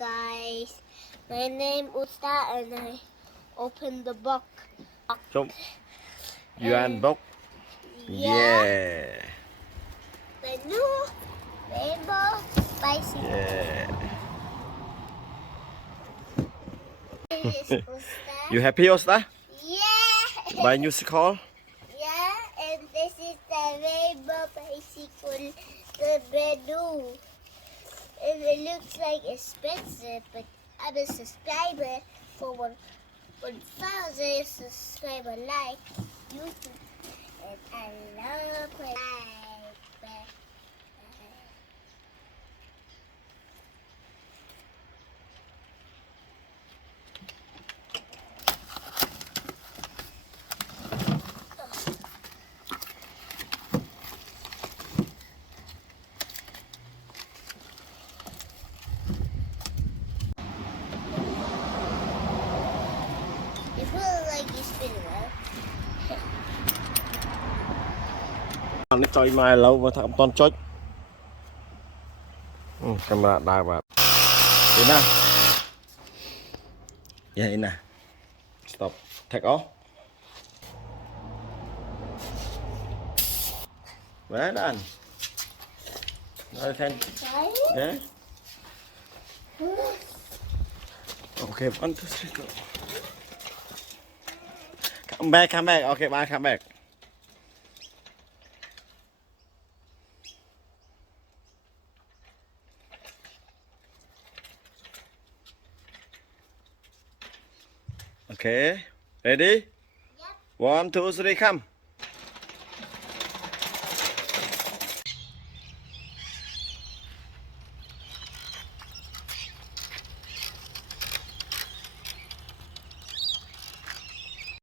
guys. My name Austar and I open the box. Chum. You unbox. Yeah. The new rainbow bicycle. Yeah. This is Austar. You happy, Osta? Yeah. Buy new car? Yeah, and this is the rainbow bicycle, the brand new. And it looks like expensive, but I'm a subscriber for 1,000 subscriber like YouTube, and I love it. You feel like you spin around. Nó chơi mai lâu mà thằng toàn chốt. Camera đài vào. Đi nè. Vậy nè. Stop. Take off. Well done. Okay. Yeah. Okay, 1, 2, 3, go. Come back, come back. Okay, bye, come back. Okay, ready? Yep. 1, 2, 3, come.